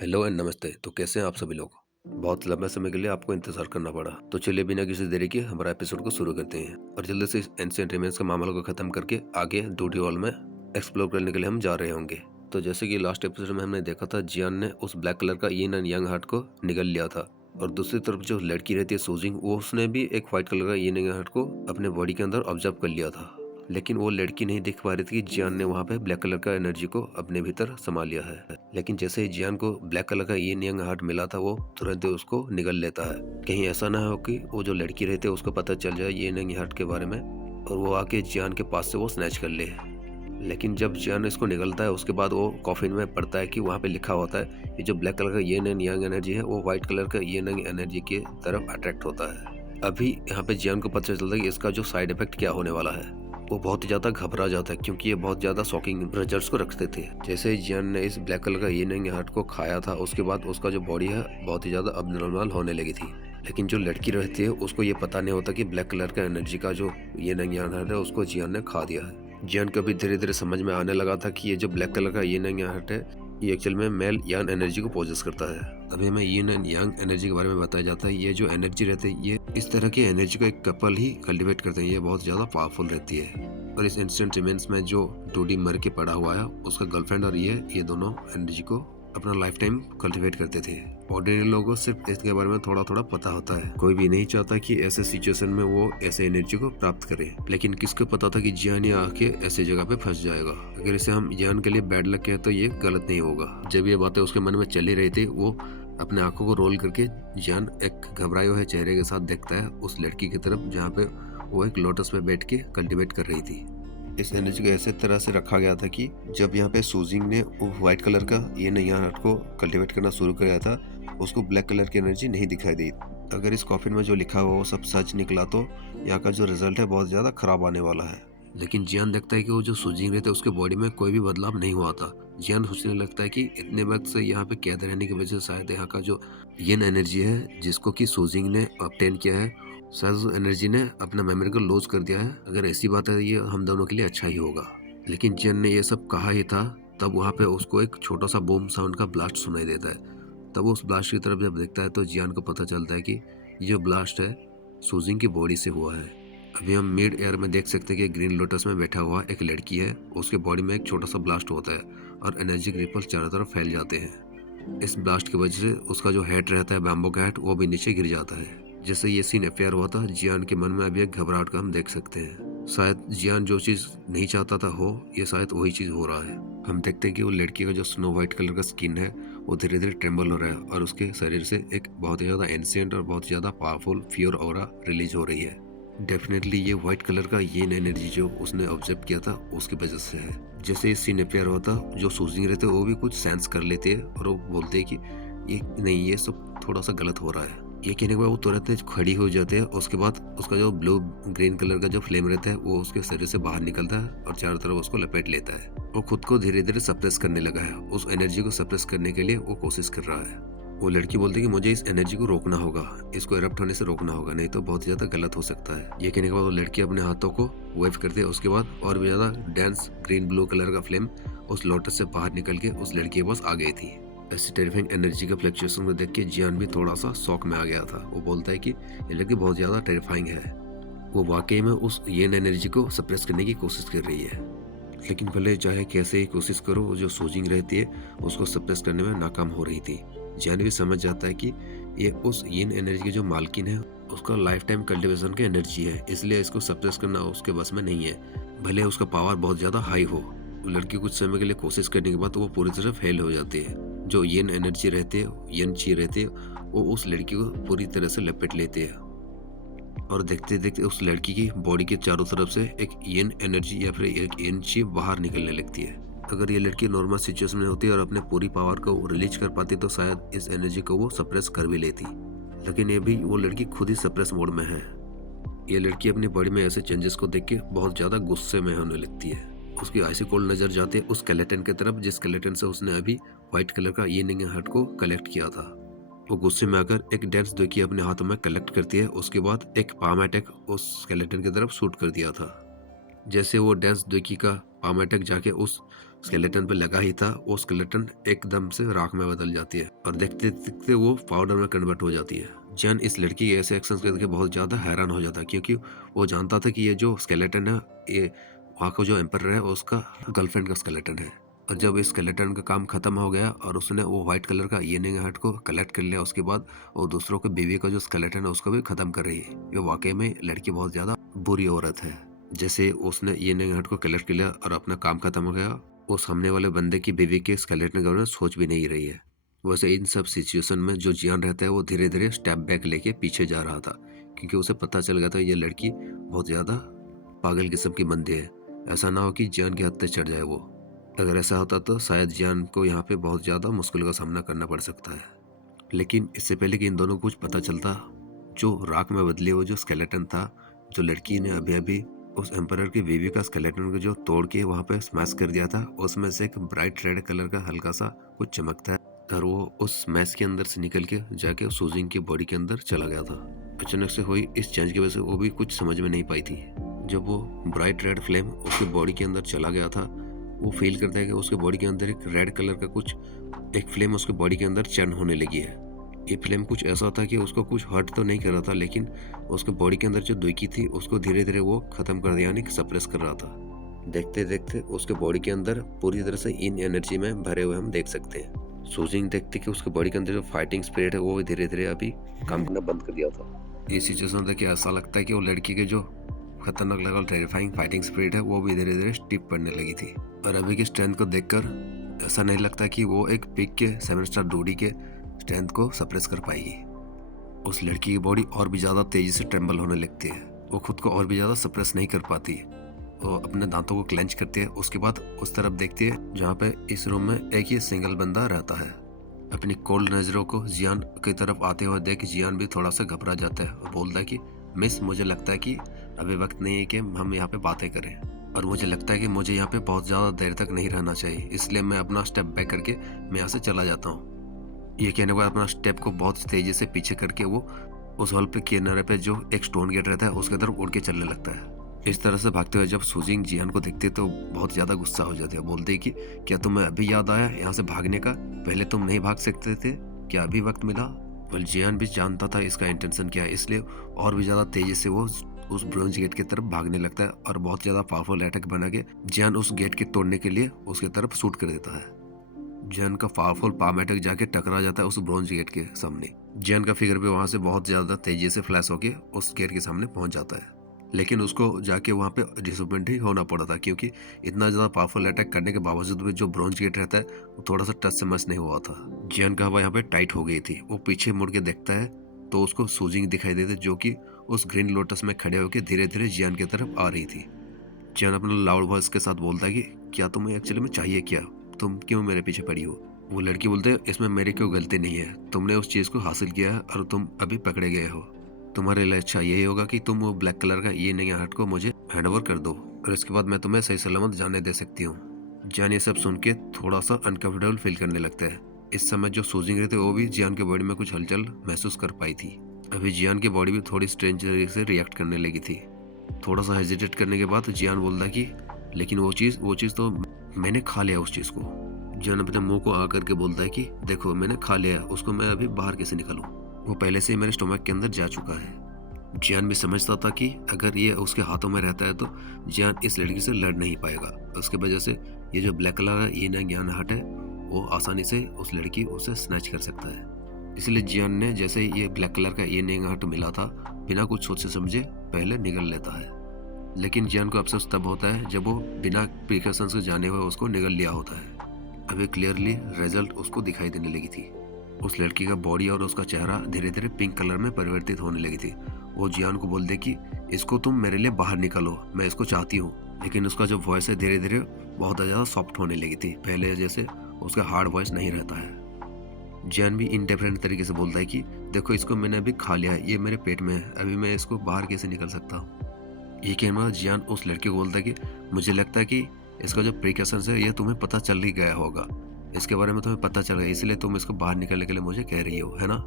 Hello and नमस्ते। तो कैसे हैं आप सभी लोग। बहुत लंबे समय के लिए आपको इंतजार करना पड़ा, तो चलिए बिना किसी देरी के हमारा एपिसोड को शुरू करते हैं और जल्दी से इस एंशिएंट रिमेन्स के मामले को खत्म करके आगे ड्यूटी हॉल में एक्सप्लोर करने के लिए हम जा रहे होंगे। तो जैसे कि लास्ट एपिसोड में हमने देखा था, जियान ने उस ब्लैक कलर का यिन एंड यांग हार्ट को निगल लिया था और दूसरी तरफ जो लड़की रहती है सूजिंग, वो उसने भी एक व्हाइट कलर का यिन एंड हार्ट को अपने बॉडी के अंदर ऑब्जर्व कर लिया था। लेकिन वो लड़की नहीं देख पा रही थी कि जियान ने वहाँ पे ब्लैक कलर का एनर्जी को अपने भीतर समा लिया है। लेकिन जैसे ही जियान को ब्लैक कलर का यिन यांग हार्ट मिला था, वो तुरंत ही उसको निगल लेता है। कहीं ऐसा ना हो कि वो जो लड़की रहती है उसको पता चल जाए यिन यांग हार्ट के बारे में और वो आके जियान के पास से वो स्नैच कर ले। लेकिन जब जियान इसको निगलता है, उसके बाद वो कॉफिन में पड़ता है कि वहाँ पे लिखा होता है ये जो ब्लैक कलर का यिन एंड यांग एनर्जी है वो व्हाइट कलर का यिन यांग एनर्जी की तरफ अट्रैक्ट होता है। अभी यहाँ पे जियान को पता चलता है कि इसका जो साइड इफेक्ट क्या होने वाला है। वो बहुत ही ज्यादा घबरा जाता है क्योंकि ये बहुत ज्यादा शॉकिंग रिजल्ट्स को रखते थे। जैसे ही जियान ने इस ब्लैक कलर का यिन यांग हार्ट को खाया था, उसके बाद उसका जो बॉडी है बहुत ही ज्यादा अबनॉर्मल होने लगी थी। लेकिन जो लड़की रहती है उसको ये पता नहीं होता कि ब्लैक कलर का एनर्जी का जो यिन यांग हार्ट है उसको जियान ने खा दिया है। जियान को भी धीरे धीरे समझ में आने लगा था कि ये जो ब्लैक कलर का यिन यांग हार्ट है ये एक्चुअल में मेल यांग एनर्जी को पोजेस करता है। अभी हमें यिन एंड यांग एनर्जी के बारे में बताया जाता है। ये जो एनर्जी रहती है ये इस तरह की एनर्जी को एक कपल ही कल्टिवेट करते हैं। ये बहुत ज्यादा पावरफुल रहती है और इस इंस्टेंट रिमेन्स में जो डूडी मर के पड़ा हुआ है उसका गर्लफ्रेंड और ये दोनों एनर्जी को अपना लाइफ टाइम कल्टिवेट करते थे। ऑर्डिनरी लोगों को सिर्फ इसके बारे में थोड़ा थोड़ा पता होता है। कोई भी नहीं चाहता कि ऐसे सिचुएशन में वो ऐसे एनर्जी को प्राप्त करे। लेकिन किसको पता था कि जियान ये आके ऐसे जगह पे फंस जाएगा। अगर इसे हम जियान के लिए बैड लक कहे तो ये गलत नहीं होगा। जब ये बातें उसके मन में चली रही थी, वो अपने आंखों को रोल करके जियान एक घबराए हुए चेहरे के साथ देखता है उस लड़की की तरफ जहाँ पे वो एक लोटस पे बैठ के कल्टिवेट कर रही थी। इस एनर्जी को ऐसे तरह से रखा गया था कि जब यहाँ पे सूजिंग ने व्हाइट कलर का यिन यांग हार्ट को कल्टिवेट करना शुरू किया था, उसको ब्लैक कलर की एनर्जी नहीं दिखाई दी। अगर इस कॉफिन में जो लिखा हुआ वो सब सच निकला तो यहाँ का जो रिजल्ट है बहुत ज्यादा खराब आने वाला है। लेकिन जियान देखता है कि वो जो सूजिंग रहते उसके बॉडी में कोई भी बदलाव नहीं हुआ था। जियान सोचने लगता है कि इतने वक्त से यहाँ पे कैद रहने की वजह से शायद यहाँ का जो यिन एनर्जी है जिसको कि सूजिंग ने ऑब्टेन किया है, शायद एनर्जी ने अपना मेमोरी को लॉस कर दिया है। अगर ऐसी बात है ये हम दोनों के लिए अच्छा ही होगा। लेकिन जियान ने ये सब कहा ही था, तब वहाँ पे उसको एक छोटा सा बूम साउंड का ब्लास्ट सुनाई देता है। तब उस ब्लास्ट की तरफ जब देखता है तो जियान को पता चलता है कि ये जो ब्लास्ट है सूजिंग की बॉडी से हुआ है। अभी हम मिड एयर में देख सकते हैं कि ग्रीन लोटस में बैठा हुआ एक लड़की है, उसके बॉडी में एक छोटा सा ब्लास्ट होता है और एनर्जी रिपल्स चारों तरफ फैल जाते हैं। इस ब्लास्ट की वजह से उसका जो हेड रहता है बैम्बो का हेड, वो भी नीचे गिर जाता है। जैसे ये सीन अफेयर हुआ था, जियान के मन में अभी एक घबराहट का हम देख सकते हैं। शायद जियान जो चीज नहीं चाहता था हो, ये शायद वही चीज हो रहा है। हम देखते हैं कि वो लड़की का जो स्नो व्हाइट कलर का स्किन है वो धीरे धीरे ट्रेम्बल हो रहा है और उसके शरीर से एक बहुत ही ज्यादा एंशिएंट और बहुत ज्यादा पावरफुल प्योर ऑरा रिलीज हो रही है। डेफिनेटली ये व्हाइट कलर का यिन एनर्जी जो उसने ऑब्जर्व किया था उसकी वजह से है। जैसे ये सीन अफेयर होता, जो सूजिंग रहते वो भी कुछ सेंस कर लेते हैं और वो बोलते हैं कि ये नहीं, ये सब थोड़ा सा गलत हो रहा है। ये कहने के बाद वो तुरंत खड़ी हो जाते हैं। उसके बाद उसका जो ब्लू ग्रीन कलर का जो फ्लेम रहता है वो उसके शरीर से बाहर निकलता है और चारों तरफ उसको लपेट लेता है। वो खुद को धीरे धीरे सप्रेस करने लगा है। उस एनर्जी को सप्रेस करने के लिए वो कोशिश कर रहा है। वो लड़की बोलती है कि मुझे इस एनर्जी को रोकना होगा, इसको एरप्ट होने से रोकना होगा, नहीं तो बहुत ज्यादा गलत हो सकता है। ये कहने के बाद वो लड़की अपने हाथों को वेव करती है। उसके बाद और भी ज्यादा डेंस ग्रीन ब्लू कलर का फ्लेम उस लोटस से बाहर निकल के उस लड़की के पास आ गई थी। ऐसी टेरिफाइंग एनर्जी का फ्लक्चुएशन को देख के जियान भी थोड़ा सा शॉक में आ गया था। वो बोलता है कि ये लड़की बहुत ज्यादा टेरिफाइंग है। वो वाकई में उस यिन एनर्जी को सप्रेस करने की कोशिश कर रही है। लेकिन भले चाहे कैसे ही कोशिश करो, वो जो सूजिंग रहती है उसको सप्रेस करने में नाकाम हो रही थी। जियान भी समझ जाता है कि ये उस यिन एनर्जी की जो मालकिन है उसका लाइफ टाइम कल्टिवेशन की एनर्जी है, इसलिए इसको सप्रेस करना उसके बस में नहीं है, भले उसका पावर बहुत ज्यादा हाई हो। लड़की कुछ समय के लिए कोशिश करने के बाद वो पूरी तरह फेल हो जाती है। जो यिन एनर्जी रहती है, यिन ची रहती है, वो उस लड़की को पूरी तरह से लपेट लेते हैं और देखते देखते उस लड़की की बॉडी के चारों तरफ से एक यिन एनर्जी या फिर एक यिन ची बाहर निकलने लगती है। अगर ये लड़की नॉर्मल सिचुएशन में होती और अपने पूरी पावर को रिलीज कर पाती तो शायद इस एनर्जी को वो सप्रेस कर भी लेती। लेकिन ये भी वो लड़की खुद ही सप्रेस मोड में है। ये लड़की अपनी बॉडी में ऐसे चेंजेस को देख के बहुत ज्यादा गुस्से में होने लगती है। उसकी आइसी कोल्ड नजर जाती है उस स्केलेटन की तरफ, जिस स्केलेटन से उसने अभी व्हाइट कलर का यिन यांग हार्ट को कलेक्ट किया था। वो गुस्से में आकर एक डेंस दोकी अपने हाथों में कलेक्ट करती है। उसके बाद एक पाम अटैक उस स्केलेटन की तरफ शूट कर दिया था। जैसे वो डेंस दोकी का पाम अटैक जाके उस स्केलेटन पे लगा ही था, वो स्केलेटन एकदम से राख में बदल जाती है और देखते देखते वो पाउडर में कन्वर्ट हो जाती है। जियान इस लड़की के ऐसे एक्शन करके बहुत ज्यादा हैरान हो जाता है, क्योंकि वो जानता था कि ये जो स्केलेटन है ये वहाँ का जो एम्पर है उसका गर्लफ्रेंड का स्केलेटन है। और जब इस स्केलेटन का काम खत्म हो गया और उसने वो व्हाइट कलर का ईयनिंग हार्ट को कलेक्ट कर लिया, उसके बाद वो दूसरों के बीवी का जो स्केलेटन है उसको भी खत्म कर रही है। ये वाकई में लड़की बहुत ज्यादा बुरी औरत है। जैसे उसने ईयनिंग हार्ट को कलेक्ट कर लिया और अपना काम खत्म हो गया, वो सामने वाले बंदे की बीवी के स्केलेटन के बारे में सोच भी नहीं रही है। वैसे इन सब सिचुएशन में जो जियान रहता है वो धीरे धीरे स्टेप बैक लेके पीछे जा रहा था, क्योंकि उसे पता चल गया था ये लड़की बहुत ज्यादा पागल किस्म की बंदी है। ऐसा ना हो कि जियान की हद तक चढ़ जाए वो। अगर ऐसा होता तो शायद जियान को यहाँ पे बहुत ज्यादा मुश्किल का सामना करना पड़ सकता है। लेकिन इससे पहले कि इन दोनों को कुछ पता चलता, जो राख में बदले हुए जो स्केलेटन था, जो लड़की ने अभी अभी उस एम्परर की बीवी का स्केलेटन को जो तोड़ के वहाँ पे स्मैश कर दिया था, उसमें से एक ब्राइट रेड कलर का हल्का सा कुछ चमकता है और वो उस मैस के अंदर से निकल के जाके सूजिंग की बॉडी के अंदर चला गया था। अचानक से हुई इस चेंज की वजह से वो भी कुछ समझ में नहीं पाई थी। जब वो ब्राइट रेड फ्लेम उसकी बॉडी के अंदर चला गया था, वो फील करता है कि उसके बॉडी के अंदर एक रेड कलर का कुछ एक फ्लेम उसके बॉडी के अंदर चर्न होने लगी है। ये फ्लेम कुछ ऐसा था कि उसको कुछ हर्ट तो नहीं कर रहा था, लेकिन उसके बॉडी के अंदर जो दुखी थी उसको धीरे धीरे वो खत्म कर दिया, यानी सप्रेस कर रहा था। देखते देखते उसके बॉडी के अंदर पूरी तरह से इन एनर्जी में भरे हुए हम देख सकते हैं। सूजिंग देखते कि उसके बॉडी के अंदर जो फाइटिंग स्पिरिट है वो धीरे धीरे अभी काम करना बंद कर दिया था। ये सिचुएशन देख के ऐसा लगता है कि वो लड़की के जो खतरनाक लेवल टेरिफाइंग फाइटिंग स्पिरिट है वो भी धीरे धीरे स्टिप पड़ने लगी थी। और अभी की स्ट्रेंथ को देखकर ऐसा नहीं लगता कि वो एक पिग के 7 स्टार डूडी के स्ट्रेंथ को सप्रेस कर पाएगी। उस लड़की की बॉडी और भी ज्यादा तेजी से ट्रेम्बल होने लगती है, वो खुद को और भी ज्यादा सप्रेस नहीं कर पाती, वो अपने दांतों को क्लेंच करती है। उसके बाद उस तरफ देखती है जहाँ पे इस रूम में एक ही सिंगल बंदा रहता है। अपनी कोल्ड नजरों को जियान की तरफ आते हुए देख जियान भी थोड़ा सा घबरा जाता है और बोलता है कि मिस, मुझे लगता है कि अभी वक्त नहीं है कि हम यहाँ पे बातें करें, और मुझे लगता है कि मुझे यहाँ पे बहुत ज्यादा देर तक नहीं रहना चाहिए, इसलिए मैं अपना स्टेप बैक करके मैं यहाँ से चला जाता हूँ। ये कहने के बाद अपना स्टेप को बहुत तेजी से पीछे करके वो उस हॉल पे किनारे पे जो एक स्टोन गेट रहता है उसके तरफ उड़ के चलने लगता है। इस तरह से भागते हुए जब सूजिंग जियान को देखती है तो बहुत ज्यादा गुस्सा हो जाती है। बोलती है कि क्या तुम्हें अभी याद आया यहाँ से भागने का? पहले तुम नहीं भाग सकते थे क्या? अभी वक्त मिला? वेल, जियान भी जानता था इसका इंटेंशन क्या है, इसलिए और भी ज्यादा तेजी से वो उस ब्रोंज गेट की तरफ भागने लगता है और बहुत ज्यादा पावरफुल अटैक बना के जियान उस गेट के तोड़ने के लिए उसके तरफ शूट कर देता है। जियान का पावरफुल पाम अटैक जाके टकरा जाता है उस ब्रोंज गेट के सामने। जियान का फिगर भी वहां से बहुत ज्यादा तेजी से फ्लैश होके उस गेट के सामने पहुंच जाता है, लेकिन उसको जाके वहां पे डिसअपॉइंट ही होना पड़ा था, क्योंकि इतना ज्यादा पावरफुल अटैक करने के बावजूद भी जो ब्रोंज गेट रहता है वो थोड़ा सा टच से मस नहीं हुआ था। जियान का हवा यहाँ पे टाइट हो गई थी। वो पीछे मुड़ के देखता है तो उसको सूजिंग दिखाई देती, जो कि उस ग्रीन लोटस में खड़े होकर धीरे धीरे जियान की तरफ आ रही थी। जियान अपने लाउड वॉइस के साथ बोलता है कि क्या तुम्हें एक्चुअली में चाहिए क्या? तुम क्यों मेरे पीछे पड़ी हो? वो लड़की बोलते है, इसमें मेरी कोई गलती नहीं है, तुमने उस चीज को हासिल किया है और तुम अभी पकड़े गए हो। तुम्हारे लिए अच्छा यही होगा कि तुम वो ब्लैक कलर का ये नहीं हार्ट को मुझे हैंड ओवर कर दो, और इसके बाद मैं तुम्हें सही सलामत जाने दे सकती हूँ। जियान ये सब सुन के थोड़ा सा अनकंफर्टेबल फील करने लगता है। इस समय जो सूजिंग रहे थे वो भी जियान की बॉडी में कुछ हलचल महसूस कर पाई थी। अभी जियान की बॉडी भी थोड़ी स्ट्रेंज तरीके से रिएक्ट करने लगी थी। थोड़ा सा हेजिटेट करने के बाद जियान बोलता कि लेकिन वो चीज़ तो मैंने खा लिया उस चीज़ को। जियान अपने मुंह को आकर के बोलता है कि देखो मैंने खा लिया उसको, मैं अभी बाहर कैसे निकलूं? वो पहले से ही मेरे स्टोमक के अंदर जा चुका है। जियान भी समझता था कि अगर ये उसके हाथों में रहता है तो जियान इस लड़की से लड़ नहीं पाएगा। उसके वजह से ये जो ब्लैक कलर है ये ना ज्ञान हट है, वो आसानी से उस लड़की उसे स्नैच कर सकता है। इसलिए जियान ने जैसे ही ये ब्लैक कलर का ये नेंग हट मिला था, बिना कुछ सोचे समझे पहले निगल लेता है। लेकिन जियान को अफसोस तब होता है जब वो बिना प्रिकॉशन से जाने हुए उसको निगल लिया होता है। अभी क्लियरली रिजल्ट उसको दिखाई देने लगी थी। उस लड़की का बॉडी और उसका चेहरा धीरे धीरे पिंक कलर में परिवर्तित होने लगी थी। वो जियान को बोल दे कि इसको तुम मेरे लिए बाहर निकालो, मैं इसको चाहती हूँ। लेकिन उसका जो वॉइस है धीरे धीरे बहुत ज़्यादा सॉफ्ट होने लगी थी, पहले जैसे उसका हार्ड वॉइस नहीं रहता है। जियान भी इनडिफरेंट तरीके से बोलता है कि देखो इसको मैंने अभी खा लिया है, ये मेरे पेट में है, अभी मैं इसको बाहर कैसे निकल सकता हूँ? ये कहने बाद जियान उस लड़के को बोलता है कि मुझे लगता है कि इसका जो प्रिकॉशंस है ये तुम्हें पता चल ही गया होगा, इसके बारे में तुम्हें पता चल गया, इसलिए तुम इसको बाहर निकलने के लिए मुझे कह रही हो, है ना?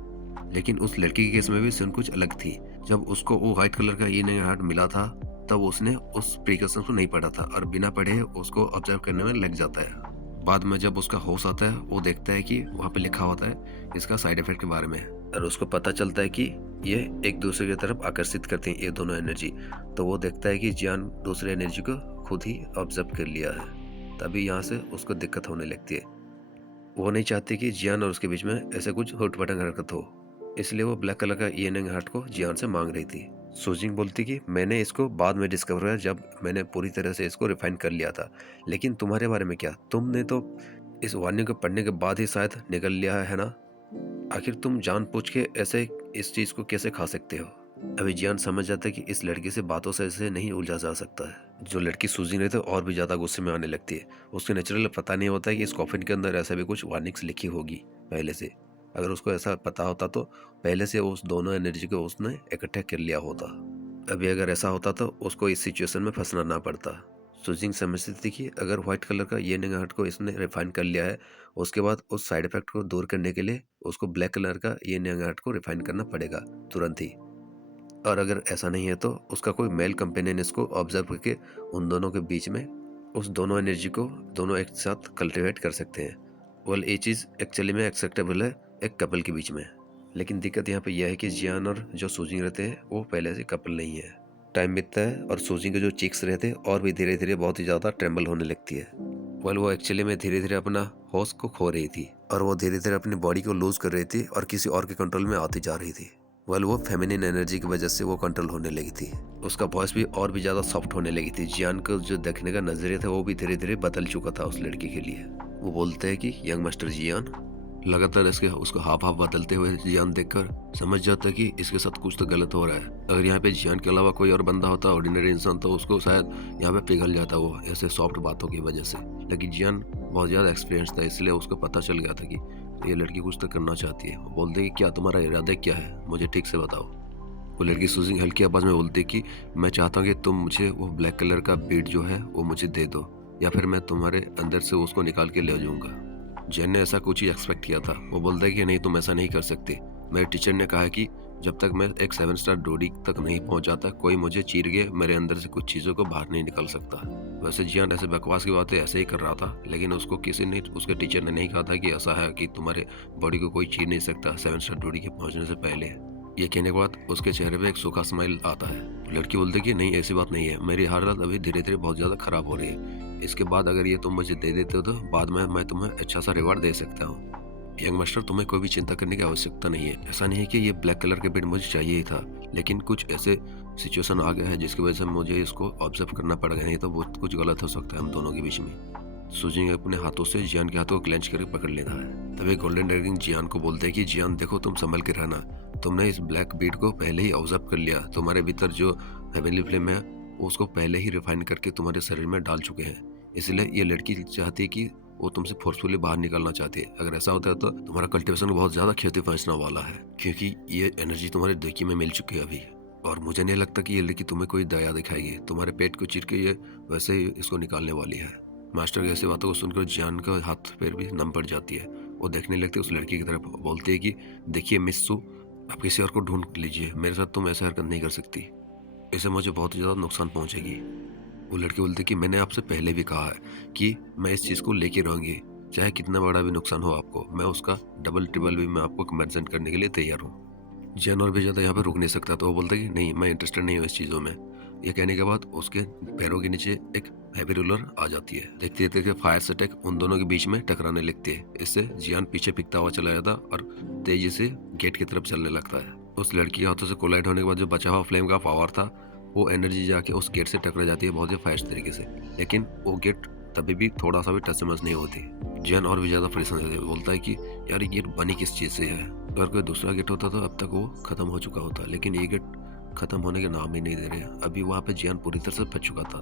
लेकिन उस लड़की के केस में भी सीन कुछ अलग थी। जब उसको वो व्हाइट कलर का ये हार्ट मिला था तब उसने उस प्रिकॉशंस को नहीं पढ़ा था और बिना पढ़े उसको ऑब्जर्व करने में लग जाता है। बाद में जब उसका होश आता है वो देखता है कि वहाँ पे लिखा होता है इसका साइड इफेक्ट के बारे में, और उसको पता चलता है कि ये एक दूसरे की तरफ आकर्षित करते हैं ये दोनों एनर्जी। तो वो देखता है कि जियान दूसरे एनर्जी को खुद ही ऑब्जर्व कर लिया है। तभी यहाँ से उसको दिक्कत होने लगती है। वो नहीं चाहती कि जियान और उसके बीच में ऐसे कुछ हुटपटांग हरकत हो, इसलिए वो ब्लैक कलर का ईएनएंग हार्ट को जियान से मांग रही थी। सुजिंग बोलती कि मैंने इसको बाद में डिस्कवर किया जब मैंने पूरी तरह से इसको रिफाइन कर लिया था, लेकिन तुम्हारे बारे में क्या? तुमने तो इस वार्निंग को पढ़ने के बाद ही शायद निकल लिया है ना? आखिर तुम जानबूझ के ऐसे इस चीज को कैसे खा सकते हो? अभी जियान समझ जाता है कि इस लड़की से बातों से ऐसे नहीं उलझा जा सकता है। जो लड़की सूजी नहीं तो और भी ज्यादा गुस्से में आने लगती है। उसके नेचुरल पता नहीं होता है कि इस कॉफिन के अंदर ऐसा भी कुछ वार्निंग्स लिखी होगी पहले से। अगर उसको ऐसा पता होता तो पहले से उस दोनों एनर्जी को उसने इकट्ठा कर लिया होता। अभी अगर ऐसा होता तो उसको इस सिचुएशन में फंसना ना पड़ता। सुजिंग समझती थी कि अगर व्हाइट कलर का ये हार्ट को इसने रिफाइन कर लिया है, उसके बाद उस साइड इफेक्ट को दूर करने के लिए उसको ब्लैक कलर का ये हार्ट को रिफाइन करना पड़ेगा तुरंत ही। और अगर ऐसा नहीं है तो उसका कोई मेल कंपेनियन इसको ऑब्जर्व करके उन दोनों के बीच में उस दोनों एनर्जी को दोनों एक साथ कल्टिवेट कर सकते हैं। वेल ये चीज़ एक्चुअली में एक्सेप्टेबल है एक कपल के बीच में, लेकिन दिक्कत यहाँ पे यह है कि जियान और जो सूजिंग रहते हैं वो पहले से कपल नहीं है। टाइम बीतता है और सूजिंग के जो चीक्स रहते हैं और भी धीरे धीरे बहुत ही ज़्यादा ट्रेम्बल होने लगती है। वेल वो एक्चुअली में धीरे धीरे अपना होश को खो रही थी और वो धीरे धीरे अपनी बॉडी को लूज कर रही थी और किसी और के कंट्रोल में आती जा रही थी। वेल वो फेमिनिन एनर्जी की वजह से वो कंट्रोल होने लगी थी। उसका वॉइस भी और भी ज़्यादा सॉफ्ट होने लगी थी। जियान को जो देखने का नजरिया था वो भी धीरे धीरे बदल चुका था उस लड़की के लिए। वो बोलते हैं कि यंग मास्टर जियान। लगातार इसके उसको हाव भाव बदलते हुए जियान देखकर समझ जाता है कि इसके साथ कुछ तो गलत हो रहा है। अगर यहाँ पे जियान के अलावा कोई और बंदा होता, ऑर्डिनरी इंसान, तो उसको शायद यहाँ पे पिघल जाता वो ऐसे सॉफ्ट बातों की वजह से। लेकिन जियान बहुत ज़्यादा एक्सपीरियंस था, इसलिए उसको पता चल गया था कि ये लड़की कुछ तो करना चाहती है। वो बोलते कि क्या तुम्हारा इरादा क्या है, मुझे ठीक से बताओ। वो लड़की सूजिंग हल्की आवाज़ में बोलती कि मैं चाहता हूँ कि तुम मुझे वो ब्लैक कलर का बीड जो है वो मुझे दे दो, या फिर मैं तुम्हारे अंदर से उसको निकाल के ले जाऊँगा। जैन ने ऐसा कुछ ही एक्सपेक्ट किया था। वो बोलता है कि नहीं, तुम ऐसा नहीं कर सकते। मेरे टीचर ने कहा है कि जब तक मैं एक 7 स्टार डोडी तक नहीं पहुंच जाता, कोई मुझे चीर के मेरे अंदर से कुछ चीज़ों को बाहर नहीं निकल सकता। वैसे जियान ऐसे बकवास की बातें ऐसे ही कर रहा था, लेकिन उसको किसी ने, उसके टीचर ने नहीं कहा था कि ऐसा है कि तुम्हारे बॉडी को कोई चीर नहीं सकता 7 स्टार डोडी के पहुंचने से पहले। ये कहने के बाद उसके चेहरे पे एक सूखा स्माइल आता है। लड़की बोलती है कि नहीं, ऐसी बात नहीं है, मेरी हालत अभी धीरे धीरे बहुत ज़्यादा खराब हो रही है। इसके बाद अगर ये तुम मुझे दे देते हो तो बाद में मैं तुम्हें अच्छा सा रिवार्ड दे सकता हूँ। यंग मास्टर, तुम्हें कोई भी चिंता करने की आवश्यकता नहीं है। ऐसा नहीं है कि ये ब्लैक कलर के बीड मुझे चाहिए ही था, लेकिन कुछ ऐसे सिचुएशन आ गया है जिसकी वजह से मुझे इसको ऑब्जर्व करना पड़ेगा, नहीं तो बहुत कुछ गलत हो सकता है हम दोनों के बीच में। सुजिंग अपने हाथों से जियान के हाथों को क्लेंच करके पकड़ लेता है। तभी गोल्डन ड्रैगन जियान को बोलते हैं कि जियान देखो, तुम संभल के रहना। तुमने इस ब्लैक बीड को पहले ही ऑब्जर्व कर लिया। तुम्हारे भीतर जो हेवनली फ्लेम है उसको पहले ही रिफाइन करके तुम्हारे शरीर में डाल चुके हैं। इसलिए ये लड़की चाहती है कि वो तुमसे फोर्सफुली बाहर निकलना चाहती है। अगर ऐसा होता है तो तुम्हारा कल्टिवेशन को बहुत ज्यादा क्षति पहुंचने वाला है, क्योंकि ये एनर्जी तुम्हारे देखी में मिल चुकी है अभी। और मुझे नहीं लगता कि ये लड़की तुम्हें कोई दया दिखाएगी। तुम्हारे पेट को चीर के ये वैसे ही इसको निकालने वाली है। मास्टर की ऐसी बातों को सुनकर जियान का हाथ पैर भी नम पड़ जाती है। वो देखने लगती है उस लड़की की तरफ, बोलती है कि देखिए मिस सू, आप किसी और को ढूंढ लीजिए, मेरे साथ तुम ऐसा हरकत नहीं कर सकती, इससे मुझे बहुत ज़्यादा नुकसान पहुंचेगी। वो लड़की बोलती है कि मैंने आपसे पहले भी कहा है कि मैं इस चीज़ को लेके रहूँगी, चाहे कितना बड़ा भी नुकसान हो आपको, मैं उसका डबल ट्रिपल भी मैं आपको कंपेंसेट करने के लिए तैयार हूँ। जियान और भी ज़्यादा यहाँ पे रुक नहीं सकता, तो वो बोलता है कि नहीं, मैं इंटरेस्टेड नहीं हूँ इस चीज़ों में। ये कहने के बाद उसके पैरों के नीचे एक हैवी रूलर आ जाती है। देखते देखते फायर सटेक उन दोनों के बीच में टकराने लगती है। इससे जियान पीछे फिकता हुआ चला जाता और तेजी से गेट की तरफ चलने लगता है। उस लड़की के हाथों से कोलाइड होने के बाद जो बचा हुआ फ्लेम का पावर था, वो एनर्जी जाके उस गेट से टकरा जाती है बहुत ही फास्ट तरीके से, लेकिन वो गेट तभी भी थोड़ा सा भी टच मच नहीं होती। जियान और भी ज्यादा परेशान बोलता है कि यार ये गेट बनी किस चीज से है। अगर कोई दूसरा गेट होता तो अब तक वो खत्म हो चुका होता, लेकिन ये गेट खत्म होने के नाम ही नहीं दे रहे। अभी वहाँ पे जियान पूरी तरह से फंस चुका था।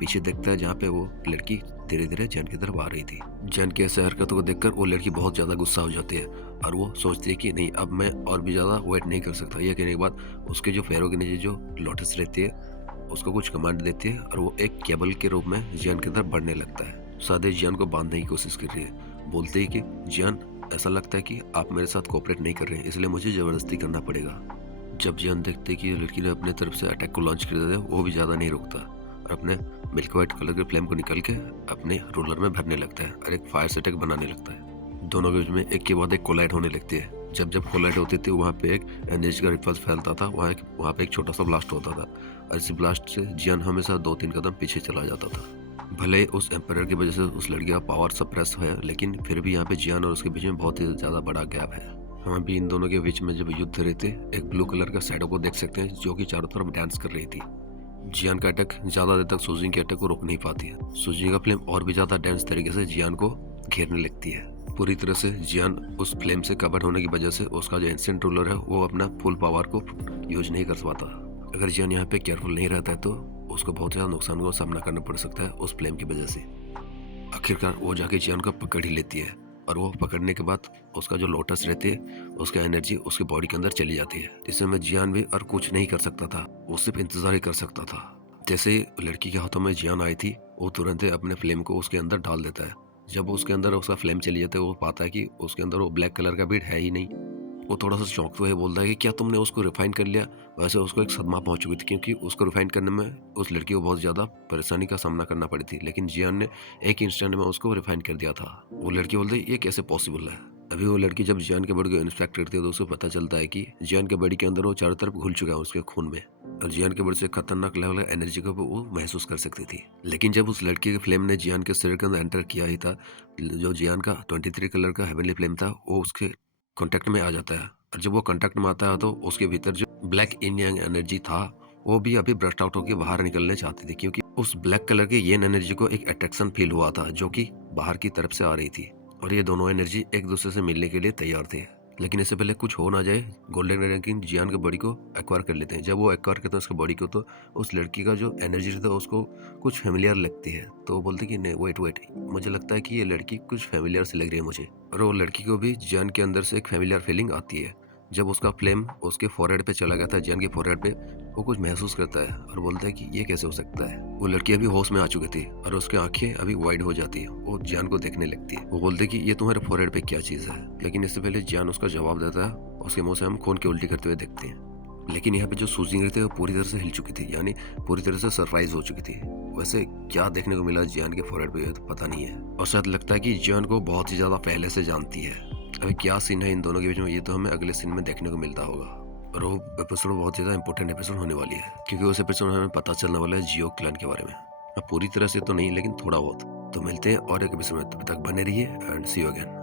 पीछे देखता है जहाँ पे वो लड़की धीरे धीरे जियान की तरफ आ रही थी। जियान की ऐसे हरकतों को देखकर वो लड़की बहुत ज्यादा गुस्सा हो जाती है और वो सोचती है कि नहीं, अब मैं और भी ज्यादा वेट नहीं कर सकता। यह कहने के बाद उसके जो पैरों के नीचे जो लोटस रहती है उसको कुछ कमांड देती है और वो एक केबल के रूप में जियान की तरफ बढ़ने लगता है। सादे जियान को बांधने की कोशिश कर रही है। बोलते ही कि जियान, ऐसा लगता है कि आप मेरे साथ कोऑपरेट नहीं कर रहे हैं, इसलिए मुझे जबरदस्ती करना पड़ेगा। जब जियान देखते कि लड़की ने अपने तरफ से अटैक को लॉन्च कर दिया, वो भी ज़्यादा नहीं रुकता और अपने मिल्क वाइट कलर के फ्लेम को निकल के अपने रोलर में भरने लगता है और एक फायर सेटक बनाने लगता है। दोनों के बीच में एक के बाद एक कोलाइड होने लगती है। जब जब कोलाइड होती थी वहाँ पे एक एनर्जी का रिपल्स फैलता था, वहाँ पे एक छोटा सा ब्लास्ट होता था और इस ब्लास्ट से जियान हमेशा 2-3 कदम पीछे चला जाता था। भले ही उस एम्पायर की वजह से उस लड़की का पावर सप्रेस है, लेकिन फिर भी यहाँ पे जियान और उसके बीच में बहुत ही ज़्यादा बड़ा गैप है। हम अभी इन दोनों के बीच में जब युद्ध रहे थे, एक ब्लू कलर का शैडो को देख सकते हैं जो कि चारों तरफ डांस कर रही थी। जियान का अटैक ज़्यादा देर तक सुजिंग के अटैक को रोक नहीं पाती है। सुजिंग का फ्लेम और भी ज़्यादा डांस तरीके से जियान को घेरने लगती है। पूरी तरह से जियान उस फ्लेम से कवर होने की वजह से उसका जो एंशिएंट रूलर है वो अपना फुल पावर को यूज नहीं कर पाता। अगर जियान यहाँ पे केयरफुल नहीं रहता है तो उसको बहुत ज़्यादा नुकसान का सामना करना पड़ सकता है उस फ्लेम की वजह से। आखिरकार वो जाके जियान को पकड़ ही लेती है और वो पकड़ने के बाद उसका जो लोटस रहती है उसका एनर्जी उसकी बॉडी के अंदर चली जाती है, जिससे मैं जियान भी और कुछ नहीं कर सकता था, वो सिर्फ इंतजार ही कर सकता था। जैसे ही लड़की के हाथों में जियान आई थी वो तुरंत ही अपने फ्लेम को उसके अंदर डाल देता है। जब उसके अंदर उसका फ्लेम चली जाता है वो पाता है कि उसके अंदर वो ब्लैक कलर का बीड है ही नहीं। वो थोड़ा सा शॉक हुआ है, बोलता है कि क्या तुमने उसको रिफाइन कर लिया। वैसे उसको एक सदमा पहुंच चुकी थी क्योंकि उसको रिफाइन करने में उस लड़की को बहुत ज़्यादा परेशानी का सामना करना पड़ी थी, लेकिन जियान ने एक इंस्टेंट में उसको रिफाइन कर दिया था। वो लड़की बोलती है ये कैसे पॉसिबल है। अभी वो लड़की जब जियान के बॉडी को इंस्पेक्ट करती है तो उसे पता चलता है कि जियान के बॉडी के अंदर वो चारों तरफ घुल चुका है उसके खून में और जियान के बॉडी से खतरनाक लेवल एनर्जी को वो महसूस कर सकती थी। लेकिन जब उस लड़की के फ्लेम ने जियान के शरीर के अंदर एंटर किया ही था, जो जियान का 23 कलर का हेवनली फ्लेम था वो उसके कॉन्टेक्ट में आ जाता है और जब वो कॉन्टेक्ट में आता है तो उसके भीतर जो ब्लैक इन यांग एनर्जी था वो भी अभी ब्रस्ट आउट होकर बाहर निकलने चाहती थी, क्योंकि उस ब्लैक कलर के येन एनर्जी को एक अट्रैक्शन फील हुआ था जो कि बाहर की तरफ से आ रही थी और ये दोनों एनर्जी एक दूसरे से मिलने के लिए तैयार थे। लेकिन इससे पहले कुछ हो ना जाए, गोल्डन रैंकिंग जियान के बॉडी को एक्वायर कर लेते हैं। जब वो एक्वायर करते हैं उसके बॉडी को तो उस लड़की का जो एनर्जी था उसको कुछ फेमिलियर लगती है, तो वो बोलती है कि नहीं वेट मुझे लगता है कि ये लड़की कुछ फेमिलियर से लग रही है मुझे। और वो लड़की को भी जियान के अंदर से एक फेमिलियर फीलिंग आती है। जब उसका फ्लेम उसके फोरहेड पे चला गया था, जियान के फोरहेड पे, वो कुछ महसूस करता है और बोलता है कि ये कैसे हो सकता है। वो लड़की अभी होश में आ चुकी थी और उसकी आंखें अभी वाइड हो जाती है। वो जियान को देखने लगती है। वो बोलते कि ये तुम्हारे फोरहेड पे क्या चीज़ है, लेकिन इससे पहले जियान उसका जवाब देता है। उसके मुंह से हम खून की उल्टी करते हुए देखते हैं। लेकिन यहाँ पे जो सूजिंग थी वो पूरी तरह से हिल चुकी थी, यानी पूरी तरह से सरप्राइज हो चुकी थी। वैसे क्या देखने को मिला जियान के फोरहेड पे तो पता नहीं है, और शायद लगता है कि जियान को बहुत ही ज़्यादा पहले से जानती है। अभी क्या सीन है इन दोनों के बीच में ये तो हमें अगले सीन में देखने को मिलता होगा। और वो एपिसोड बहुत ज़्यादा इंपॉर्टेंट एपिसोड होने वाली है, क्योंकि उस एपिसोड में हमें पता चलने वाला है जियो क्लैन के बारे में। अब पूरी तरह से तो नहीं, लेकिन थोड़ा बहुत। तो मिलते हैं और एक एपिसोड में, तब तक बने रहिए एंड सी यू अगेन।